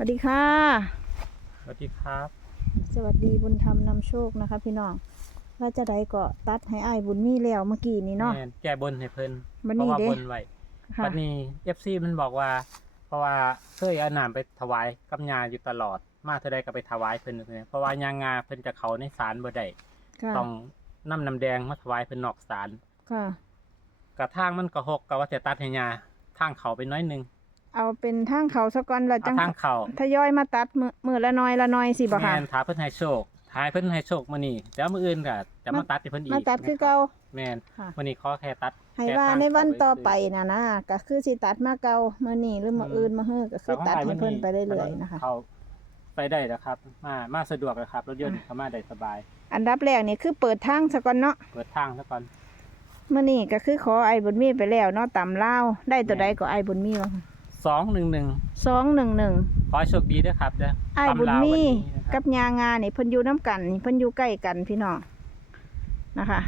วัสดีค่ะ สวัสดีครับ สวัสดีบุญธรรมนำโชคนะคะ พี่น้องว่าจะได้ก็ตัดให้อ้ายบุญมีแล้วเมื่อกี้นี้เนาะแม่นแก้บนให้เพิ่นวันเพราะนี้ว่าเด้บนไว้ค่ะวันนี้เอฟซีมันบอกว่า เพราะว่าเคยเอาน้ำไปถวายกับยาอยู่ตลอด มาเท่าใดก็ไปถวายเพิ่นเลยเพราะว่ายางาเพิ่นจะเขาในศาลบ่ได้ค่ะต้องนำน้ำแดงมาถวายเพิ่นนอกศาลค่ะกระทางมันก็หกก็ว่าจะตัดให้ยาทางเขาไปน้อยหนึง เอาเป็นทางเขาสะก่อนแล้วเอาจังทางเขาทยอยมาตัดมือมือละน้อยละน้อยสิบ่ค่ะแม่นถ้าเพิ่นให้โชคถ้าให้เพิ่นให้โชคมื้อนี้แล้วมื้ออื่นก็จะมาตัดให้เพิ่นอีกมาตัดคือเก่า แม่นค่ะ มื้อนี้ขอแค่ตัดให้แค่ว่าทงในวันเข้าต่อไปซื้น่ะนะก็คือสิตัดมาเก่ามื้อนี้หรือมื้ออื่นมื้อฮื้อก็คือตัดให้เพิ่นไปเรื่อยๆนะคะ เขาไปได้นะครับ มามาสะดวกนะครับ รถยนต์เข้ามาได้สบาย อันดับแรกนี่คือเปิดทางสะก่อนเนาะเปิดทางซะก่อน มื้อนี้ก็คือขอไอ้บุญมีไปแล้วเนาะตำลาวได้ตัวใดก็ไอ้บุญมีว่า สองหนึ่งหนึ่ง211ขอให้โชคดีด้วยครับเด้อไอ้ายบุญตำรามีวันนี้นะคกัรับบยางานี่เพิ่นอยู่น้ำกันนี่เพิ่นอยู่ใกล้กันพี่น้องนะคะ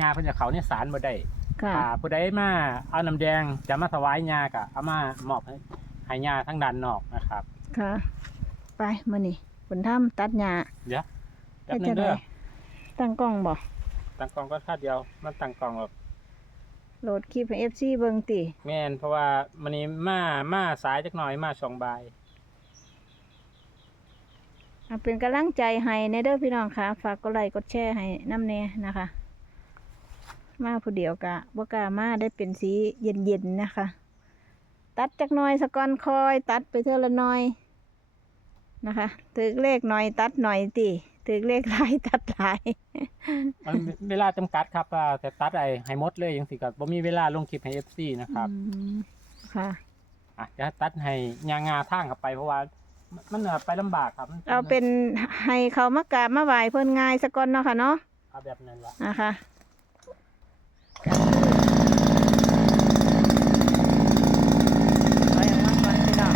ยาเพิ่นจะเขาเนี่ยสารบ่ได้ค่ะ อ่าผู้ใดมาเอาน้ำแดงจะมาถวายยากะเอามามอบให้ให้ยาทั้งด้านนอกนะครับ ค่ะ ไปมื้อนี้ผลทํตัดหญ้าเดี๋ยวแป๊บเฮ็ดนึจังงไดเด้อตั้งกล้องบ่ตั้งกล้องก็คาดเดียว มันตั้งกล้องแบบ โหลดคลิปให้ FC เบิ่งติแม่นเพราะว่ามันนี้มามาสายจักหน่อยมาช่องบ่าย เอาเป็นกำลังใจให้ในเด้อพี่น้องค่ะ ฝากกดไลค์กดแชร์ให้นำแน่นะคะ มาผู้เดียวกะบ่กล้ามาได้เป็นสีเย็นๆนะคะ ตัดจักหน่อยสะก่อนคอย ตัดไปเท่าละหน่อยนะคะถึกเลขหน่อยตัดหน่อยติ ถึกเลขหลายตัดหลาย มันเวลาจำกัดครับว่าแต่ตัดไอ้ให้หมดเลยจังซี่ก็บ่มีเวลาลงคลิปให้ FC นะครับอืมค่ะ อะจะตัดให้ยางาทางเข้าไปเพราะว่า มันเหนือไปลำบากครับเอาเป็นให้เขามากราบมาไหว้เพิ่นง่ายสะก่อนเนาะค่ะเนาะเอาแบบนั้นละนะคะไปออกมาก่อนพี่น้อง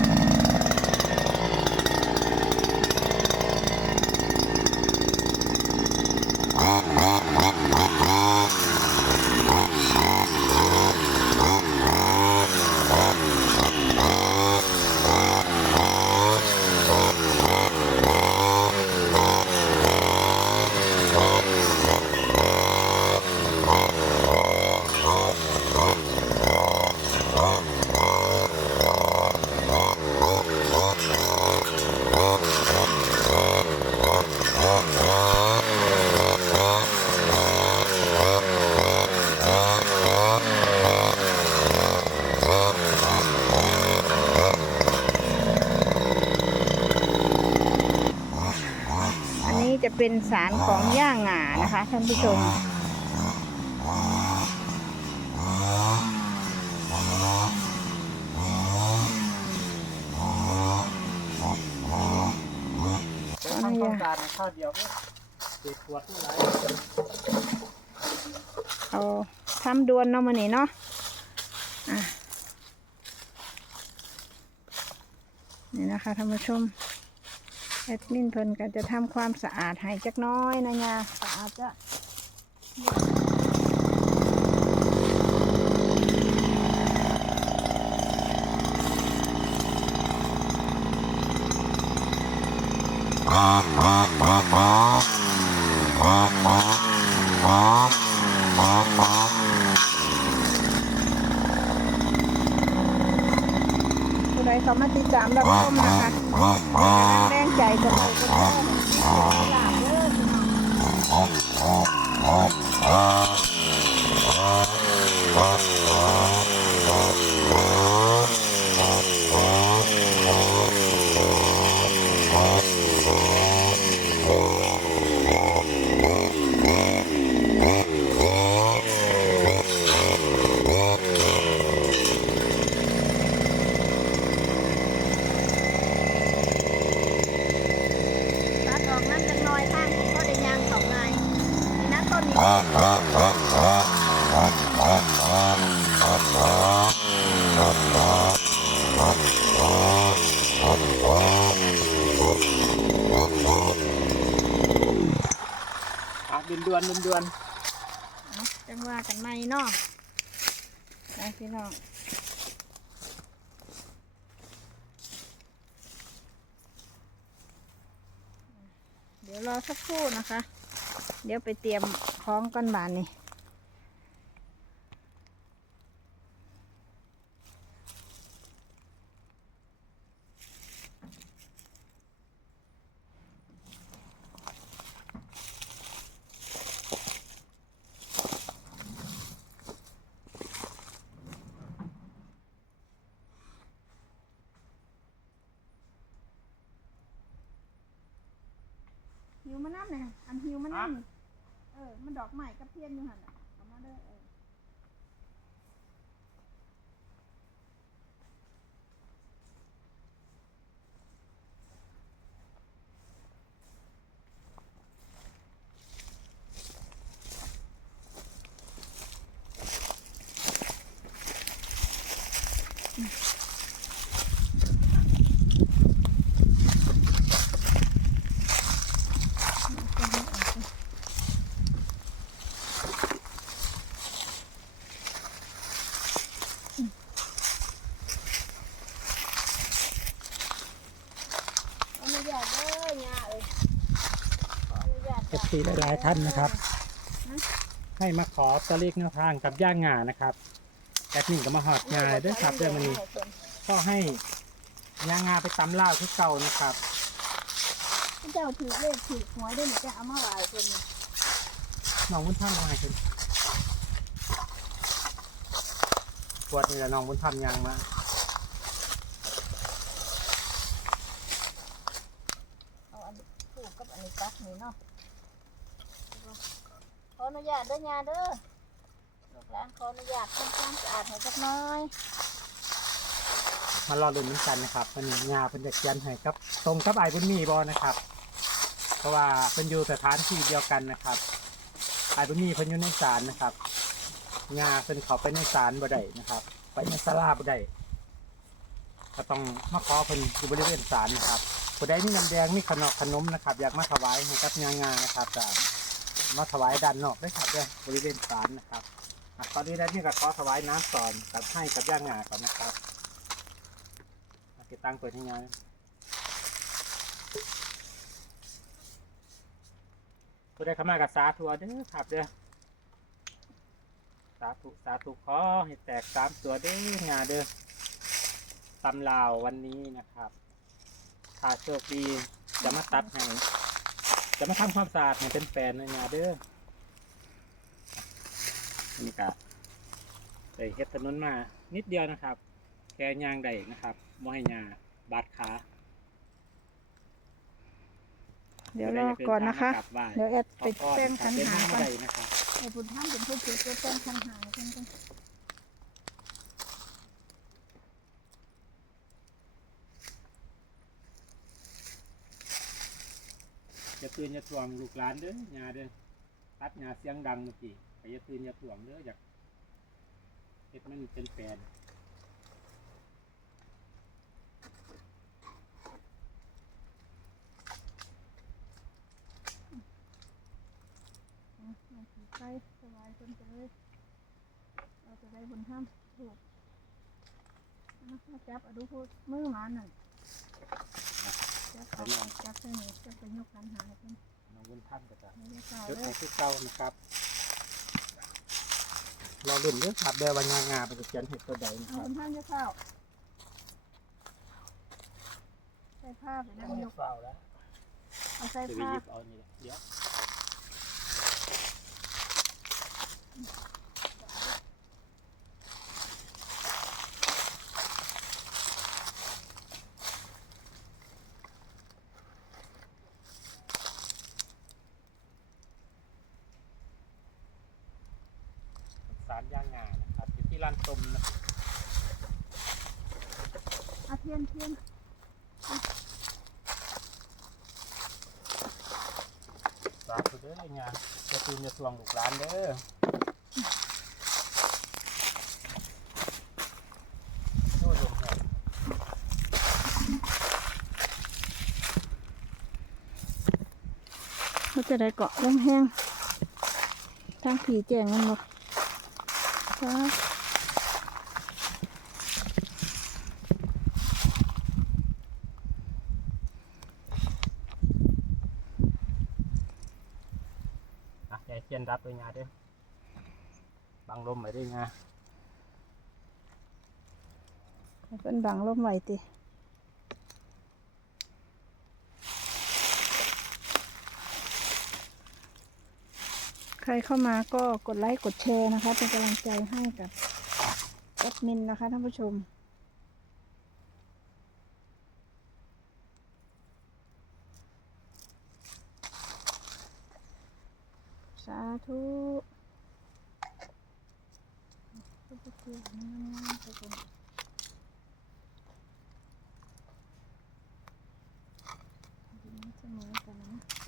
อันนี้จะ เป็นสารของย่างหงานะคะท่านผู้ชมทางต้องการข้าวเดียวเนี่ยติดขวดนี่หลายเอาทำดวนเนาะมันนี่เนาะอะนี่นะคะท่านผู้ชม แอดมินเพิ่นก็จะทำความสะอาดให้จักน้อยนะยาสะอาดจะผู้ใด เขามาที่สามรับชมนะคะแรงใจกับเราก็ได้หลาบเด้อพี่น้อ ดินดวนดินดวนจังว่ากันไหมเนาะไปพี่น้องเดี๋ยวรอสักครู่นะคะ เดี๋ยวไปเตรียม ของกันบานนี่หิวมาน้ำเลยอันหิวมาน้ำนี่เออ มัน ดอกใหม่กับเพี้ยนอยู่หันอะเอามาเด้อเออ ขออนุญาตเด้อย่าเอ้ยขออนุญาต เอฟ ซีหลายๆท่านนะครับ ให้มาขอตัวเลขแนวทางกับย่างงานะครับแอดมินก็มาหอดงาด้วยครับเรื่องมันนี้ก็ให้ย่างงาไปตำเล่าวที่เก่านะครับเจ้าถือเลขถือหวยได้หนูจะเอามาไหว้เพิ่นนี่น้องบุญธรรมเอาไงคุณปวดนี่แหละน้องบุญธรรมยางมาเอาอันนี้ผูกกับอันนี้ตักนี่เนาะขออนุ ญาตเด้อยาเด้อลูกหลานขออนุญาตทำความสะอาดให้สักหน้อยมารอลุ้นเหมือนกันนะครับมันนี้งาเป็นเด็กยันให้ครับ ตรงกับไอ้บุญมีบอนะครับ เพราะว่าเป็นอยู่สถานที่เดียวกันนะครับไอ้บุญมีเพิ่นอยู่ในศาลนะครับงาเป็นเขาไปในศาลบ่ได้นะครับ ไปในศาลาบ่ได้ก็ต้องมาขอเพิ่นอยู่บริเวณศาลนะครับผู้ใดมีน้ำแดงมีขนมขนมนะครับ อยากมาถวายให้กับงางานะครับจะ มาถวายด้านนอกด้วยครับเด้อบริเวณศาลนะครับอะตอนนี้ได้นี่ก็ขอถวายน้ำสอนกับให้กับย่างงาก่อนนะครับเก็บตังค์เปิดที่งานผู้ใดเข้ามากับสาธุเอาเด้อครับเด้อสาธุสาธุขอให้แตกสามตัวเด้องานเด้อตำลาววันนี้นะครับถ้าโชคดีจะมาตัดให้ จะมาทำความสะอาดให้เป็นแปลนเลยงานเด้ออันนี่กะใส่เฮ็ดถนนมานิดเดียวนะครับแค่ยางได้นะครับบ่ให้ยาบาดขาเดี๋ยวรอก่อนนะคะกลับบ้านเดี๋ยวแอดไปขอพรแป้งคันเป็นหาทางก่อนใดนะครับไอ้บุญท่านเป็นผู้จุดแป้งคันหาเพิ่นกัน อย่าตื่นอย่าถ่วงลูกหลานเด้อยาเด้อตัดยาเสียงดังเมื่อกี้แต่อย่าตื่นอย่าถ่วงเด้ออยากเฮ็ดมันเป็นแปลนอะเอาถือไปสบายเพิ่นไปเลย เราจะได้บุญท่านถูกเอามาจับอดูพูดมือหมาหน่อย จับเอาจับใส่นี่จับไปยกคันหาให้เพิ่นน้องบุญท่านก็จะไม่ได้เก่าจุดเลไอยที่เก้านะครับรอรุ่นเด้องขับเดือวันงางาไปจะเขียนเห็ดตัวใดนะเอาครับ คุณท่านจะเข้าใส่ผ้าไปนั่งยกเฝ้าแล้วเอาใส่จะไปผ้าหยิบเอานี่แหละเดี๋ยวสารย่างงานะครับอยู่ที่ร้านต้มนะครับ อาเทียนเทียน สาธุเด้องาจะตื่นจะทวงลูกหลานเด้อโอ้ยลมแห้งเขาจะได้เกาะลมแห้งทางผีแจงมันหมดครับ เทียนดับด้วยงาเด้บังลมไว้ด้วยงาให้เพิ่นบังลมไว้ติใครเข้ามาก็กดไลค์กดแชร์นะคะ เป็นกำลังใจให้กับแอดมินนะคะท่านผู้ชม สา ธุเสมอกันนะ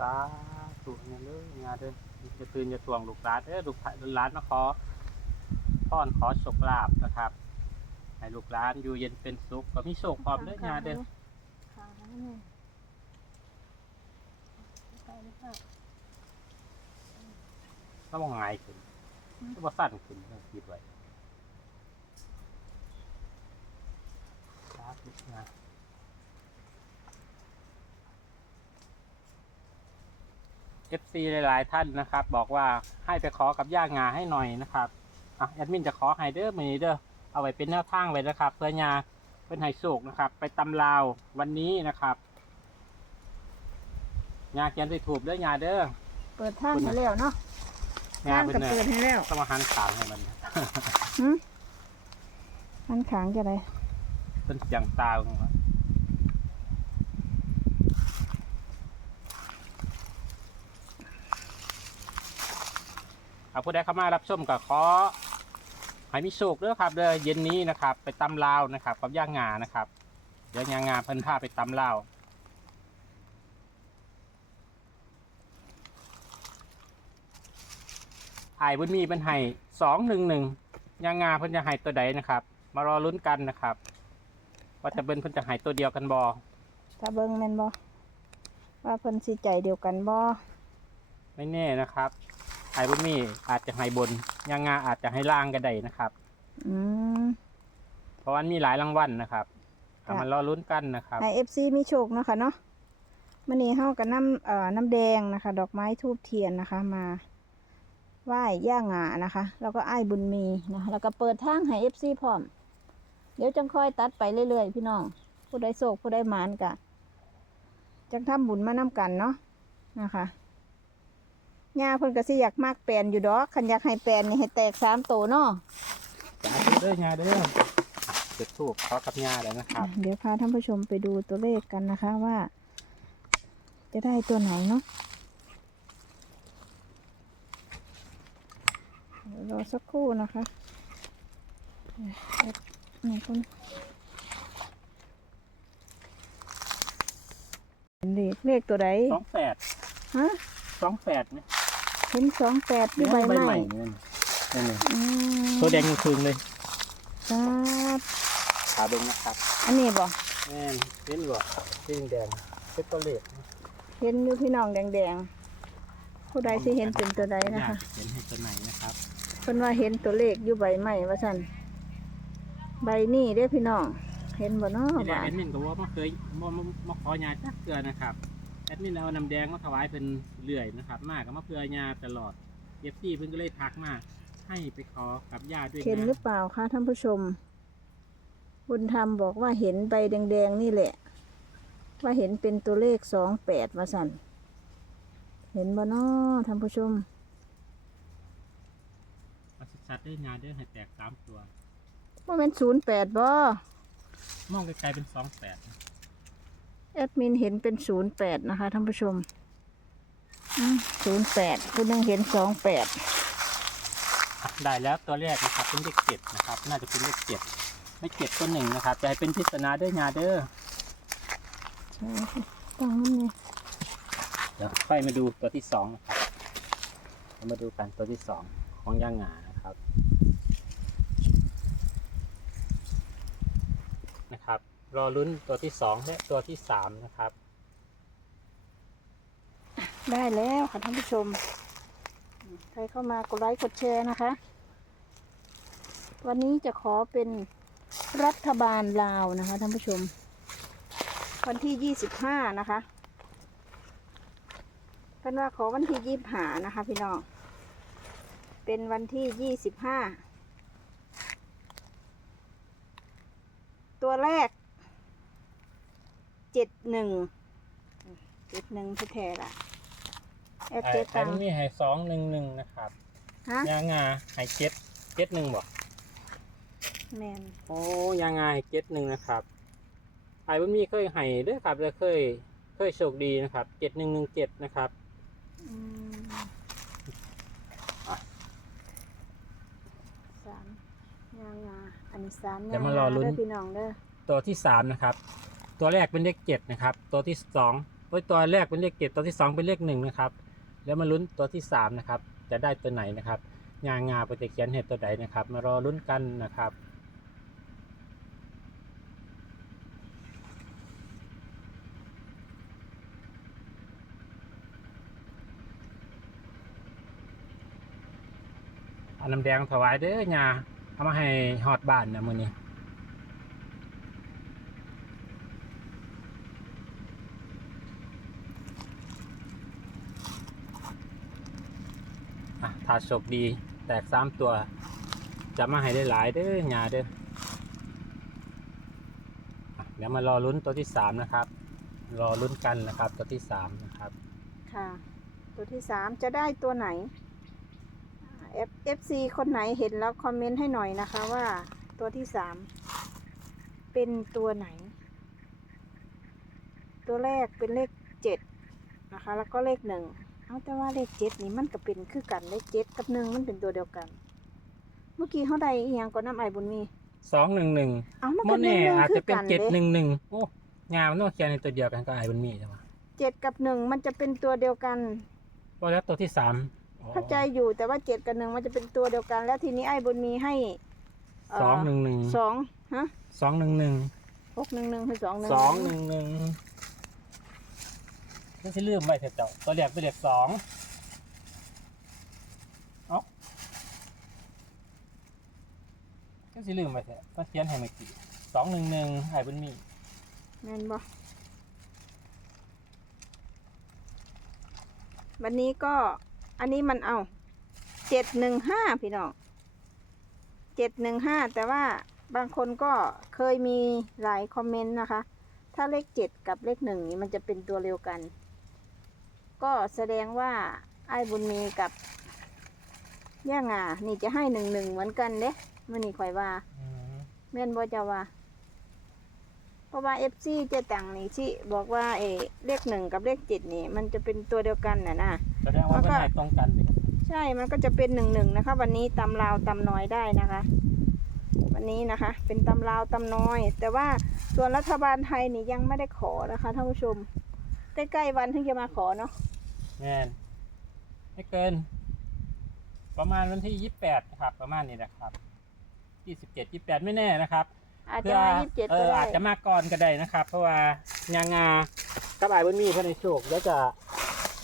สาธุเนี่ยเลยงานเด้อจะตื่นจะทวงลูกหลานเด้อลูกหลานมาขอพรขอโชคลาภนะครับให้ลูกหลานอยู่เย็นเป็นสุขก็มีโชคพร้อมเด้องาเด้อขาแล้วเนี่ยไปหรือเปล่าถ้ามองง่ายขึ้นถ้าว่าสั้นขึ้นก็คิดไว้สาธุงา FC หลายๆท่านนะครับ บอกว่าให้ไปขอกับย่างาให้หน่อยนะครับอะแอดมินจะขอให้เด้อมือนี้เด้อเอาไว้เป็นแนวทางไว้นะครับเพื่อยาเป็นไห้โศกนะครับ ไปตำลาววันนี้นะครับยาเขียนไปถูกเด้อยาเด้อเปิดทางให้แล้วเนาะยาทางเป็นกับเนี่ยเปิดให้แล้วต้องมาหันขางให้มันหืมหันขางจะไรเป็นเสียงตาของมัน เอาผู้ใดเข้ามารับชมกับขอให้มีโชคเด้อครับเด้อเย็นนี้นะครับ ไปตำลาวนะครับกับย่างงานะครับ เดี๋ยวย่างงาเพิ่นพาไปตำลาวไอ้ายบุญมีเป็นให้สองหนึ่งหนึ่งย่างงาเพิ่นจะให้ตัวใดนะครับ มารอลุ้นกันนะครับ ว่าจะเป็นเพิ่นจะให้ตัวเดียวกันบอถ้าเบิ้งแม่นบ่ว่าเพิ่นสิใจเดียวกันบ่ไม่แน่นะครับไอ้ายบุญมีอาจจะให้บนย่างงาอาจจะให้ล่างก็ได้นะครับ อืม เพราะว่ามีหลายรางวัลนะครับเอาค่ะมารอลุ้นกันนะครับให้ FC มีโชคเนาะค่ะเนาะมื้อนี้เฮากับน้ำเอ่อน้ำแดงนะคะ ดอกไม้ทูบเทียนนะคะ มาไหว้ย่าหงานะคะ แล้วก็อ้ายบุญมีนะคะ แล้วก็เปิดทางให้ FC พร้อม เดี๋ยวจังค่อยตัดไปเรื่อยๆ พี่น้องผู้ใดโศกผู้ใดหมานกะจังทำบุญมานํกันเนาะนะคะ ย่าเพิ่นก็สิอยากมากแปลนอยู่ดอกคันอยากให้แปลนนี่ให้แตกสามโตเนาะสาธุเด้อยาเด้อจุดทูบขอกับยาเลยนะครับ เดี๋ยวพาท่านผู้ชมไปดูตัวเลขกันนะคะว่า จะได้ตัวไหนเนาะเดี๋ยวรอสักครู่นะคะเอ๊ะแอดนี่คนเลขเลขตัวใดสองแปดฮะสองแปดเนี่ย เห็นสองแปดที่ใบไม้นี่นี่นี่อืมตัวแดงยังคืนเลยครับขาเบงนะครับอันนี้บ่แม่นเห็นบ่สีแดงเป็นตัวเลขเห็นอยู่พี่น้องแดงๆผู้ใดที่เห็นเป็นตัวใดอนะยากคะเห็นให้ตัวไหนนะครับเพิ่นว่าเห็นตัวเลขอยู่ใบไม้ว่าซั่นใบนี้เด้อพี่น้องเห็นบ่เนาะที่แรกบาแอดดมินก็ว่ามาเคยมามามาขอยาจักเกลือนะครับ แอดมินเอาน้ำแดงมาถวายเป็นเลื่อยนะครับ มากก็มาเพื่อยาตลอดเอฟซีเพิ่นก็เลยทักมาให้ไปขอกับญาติด้วยเห็นหรืนะอเปล่าคะท่านผู้ชม บุญธรรมบอกว่าเห็นใบแดงๆนี่แหละ ว่าเห็นเป็นตัวเลขสองแปดว่าซั่น เห็นบ่เนาะท่านผู้ชมเอาชัดๆได้ยาเด้อให้แตกสามตัวว่าเป็นศูนย์แปดบ่มองไกลๆเป็นสองแปด แอดมินเห็นเป็นศูนย์แปดนะคะท่านผู้ชมศูนย์แปดคุณยังเห็นสองแปดได้แล้วตัวแรกนะครับเป็นเลขเจ็ดนะครับ น่าจะเป็นเลขเจ็ดไม่เจ็ดตัวหนึ่งนะครับจะให้เป็นพิศนาเด้อยาเด้อใช่ค่ะตั้งนั่นเลยเดี๋ยวค่อยมาดูตัวที่สองนะครับเรามาดูกันตัวที่สองของย่างงานะครับ รอลุ้นตัวที่สองและตัวที่สามนะครับ ได้แล้วค่ะท่านผู้ชม ใครเข้ามากดไลค์กดแชร์นะคะ วันนี้จะขอเป็นรัฐบาลลาวนะคะท่านผู้ชม วันที่ยี่สิบห้านะคะเพิ่นว่าขอวันที่ยี่บห้านะคะพี่น้อง เป็นวันที่ยี่สิบห้าตัวแรก เจ็ดหนึ่งเจ็ดหนึ่งแท้ๆล่ะแอดไอ้เจ็ดไอ้ตังมันมีให้สองหนึ่งหนึ่งนะครับฮะยางาให้เจ็ดเจ็ดหนึ่งบอกแมนโอ้ยางาให้เจ็ดหนึ่งนะครับไอ้มันมีเคยให้เด้วยครับแล้วเคยเคยโชคดีนะครับเจ็ดหนึ่งหนึ่งเจ็ดนะครับอืมอะสามยางงาอันนี้สามเดี๋ยวมารอลุ้น เด้อพี่น้องเด้อตัวที่สามนะครับ ตัวแรกเป็นเลขเจ็ดนะครับ ตัวที่สองโอ้ตัวแรกเป็นเลขเจ็ดตัวที่สองเป็นเลขหนึ่งนะครับ แล้วมาลุ้นตัวที่สามนะครับ จะได้ตัวไหนนะครับยางงาไปจะเขียนเหตุตัวใดนะครับ มารอลุ้นกันนะครับเอาน้ำแดงถวายเด้อยาเอามาให้ฮอดบ้านนะมือนี้ ถ้าโชคดีแตกสามตัว จะมาให้ได้หลายเด้อหยาเด้อเดี๋ยวมารอลุ้นตัวที่สามนะครับ รอลุ้นกันนะครับ ตัวที่สามนะครับ ค่ะ ตัวที่สามจะได้ตัวไหน F FC คนไหนเห็นแล้วคอมเมนต์ให้หน่อยนะคะว่าตัวที่สามเป็นตัวไหน ตัวแรกเป็นเลขเจ็ดนะคะ แล้วก็เลขหนึ่ง เอาแต่ว่าเลขเจ็ดนี่มันก็เป็นคือกันเลขเจ็ดกับหนึ่งมันเป็นตัวเดียวกัน เมื่อกี้เขาได้อีหยังก่อนน้ำไอบุญมีสองหนึ่งหนึ่งเอามันโมก็หนึ่เน่งหนึ่งอาจคืจะอเป็นกันเจ็ดหเด้นึ่งหนึ่งโอ้งามนอกเขียนในตัวเดียวกันก็ไอ้บนมีใช่ไหมเจ็ดกับหนึ่งมันจะเป็นตัวเดียวกันว่าแล้วตัวที่สามอ๋อเข้าใจอยู่แต่ว่าเจ็ดกับหนึ่งมันจะเป็นตัวเดียวกัน แล้วทีนี้ไอ้บุญมีให้เสองหนึ่งหนึ่งสองฮะสองหนึ่งหนึ่งหกหนึ่งหนึ่งคือสองหนึ่งสองหนึ่งหนึ่ง นี่จะลืมไว้เถอะเจ้าตัวเรียกเป็นเรียกสองเอ้าก็สิลืมไปเถอะต้องเขียนให้เมื่อกี้สองหนึ่งหนึ่งไอ้บนมีแม่นบ่วันนี้ก็อันนี้มันเอาเจ็ดหนึ่งห้าพี่น้องเจ็ดหนึ่งห้าแต่ว่าบางคนก็เคยมีหลายคอมเมนต์นะคะ ถ้าเลขเจ็ดกับเลขหนึ่งนี่มันจะเป็นตัวเร็วกัน ก็แสดงว่าไอ้บุญมีกับย่างานี่จะให้หนึ่งหนึ่งเหมือนกันเด้มื่อนี้ข่อยว่า อืมแม่นบ่จะว่า เพราะว่าเอฟซีเจตังนี่ที่บอกว่าเออเลขหนึ่งกับเลขเจ็ดนี่ มันจะเป็นตัวเดียวกันน่ะนะ แสดงว่าเป็นให้ตรงกันดิใช่ มันก็จะเป็นหนึ่งหนึ่งนะคะ วันนี้ตำลาวตำน้อยได้นะคะ วันนี้นะคะ เป็นตำลาวตำน้อย แต่ว่าส่วนรัฐบาลไทยนี่ยังไม่ได้ขอนะคะท่านผู้ชม ใกล้ๆวันถึงจะมาขอเนาะแม่นไม่เกิน ประมาณวันที่ยี่สิบแปดนะครับ ประมาณนี้นะครับยี่สิบเจ็ดยี่สิบแปดไม่แน่นะครับอาจเพื่จะอมายี่สิบเจ็ดเอก็อได้อาจจะมาก่อนก็ได้นะครับ เพราะว่ายางงากับไอ้ายบนมีเพื่อนในโชคแล้วจะ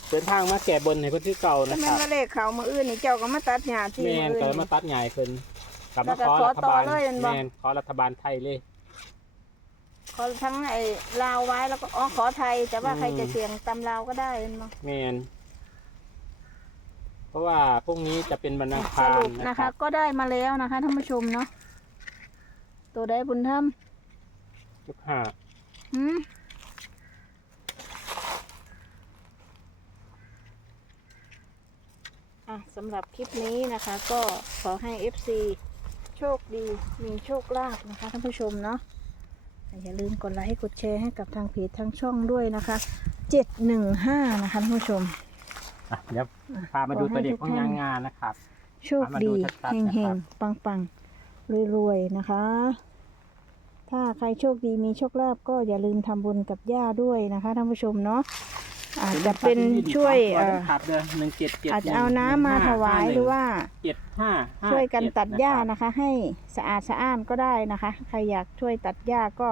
เดินทางมาแก่บนในพื้นที่เก่าถ้านะคแม่นรับว่าเลขเขามาอื่นนี่เจ้าก็มาตัดหญ้าที่แมมืนอก็อื่นมานี่ตัดใหญ่เพิ่นกลับแล้มาวก็ขอขอรัฐต่อบาลเลยแม่นบ่ แมนขอรัฐบาลไทยเลย ขอทั้งไอ้ลาวไว้แล้วก็อ๋อขอไทย แต่ว่าอืมใครจะเสี่ยงตำลาวก็ได้เห็นมั้งแมนเพราะว่าพรุ่งนี้จะเป็นวันอังสคารรุปนะนะครัคะบก็ได้มาแล้วนะคะท่านผู้ชมเนาะตัวได้บุญธรรมทุกห้าหืมอะสำหรับคลิปนี้นะคะ ก็ขอให้ FC โชคดีมีโชคลาภนะคะท่านผู้ชมเนาะ อย่าลืมกดไลค์กดแชร์ให้กับทางเพจทางช่องด้วยนะคะ 715 นะคะท่านผู้ชม อะเดี๋ยวพามาดูตัวเด็กของยางงานะครับ โชคดีเอามาดูชัดๆเฮนะครังบๆปังๆ รวยๆ นะคะ ถ้าใครโชคดีมีโชคลาภก็อย่าลืมทำบุญกับย่าด้วยนะคะท่านผู้ชมเนาะ อาจจะเป็นช่วยเอ่อครับเดือนหนึ่งเจ็ดเจ็ดอาจจะเอาน้ำมาถวายหรือว่าเจ็ดห้าห้าช่วยกันเจ็ตัดหญ้าะครับนะคะ ให้สะอาดสะอ้านก็ได้นะคะ ใครอยากช่วยตัดหญ้าก็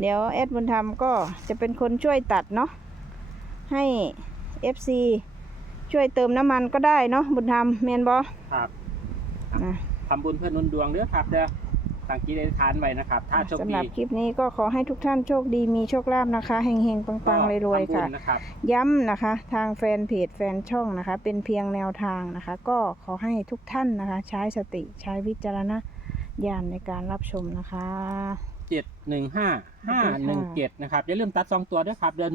เดี๋ยวแอดบุญธรรมก็จะเป็นคนช่วยตัดเนาะให้ FC ช่วยเติมน้ำมันก็ได้เนาะบุญธรรมเมนบอครับ อะ ทำบุญเพื่อหนุนดวงเด้อครับเด้อ ตั้งจิตอธิษฐานไว้นะครับ ถ้าโชคสำหดีรับคลิปนี้ก็ขอให้ทุกท่านโชคดีมีโชคลาภนะคะเฮงๆปังๆรวยๆทำบุค่ะญนะครับ ย้ำนะคะทางแฟนเพจแฟนช่องนะคะ เป็นเพียงแนวทางนะคะ ก็ขอให้ทุกท่านนะคะ ใช้สติใช้วิจารณญาณในการรับชมนะคะเจ็ดหนึ่งห้าห้าหนึ่งเจ็ดนะครับอย่าลืมตัดสองตัวด้วยครับเดือน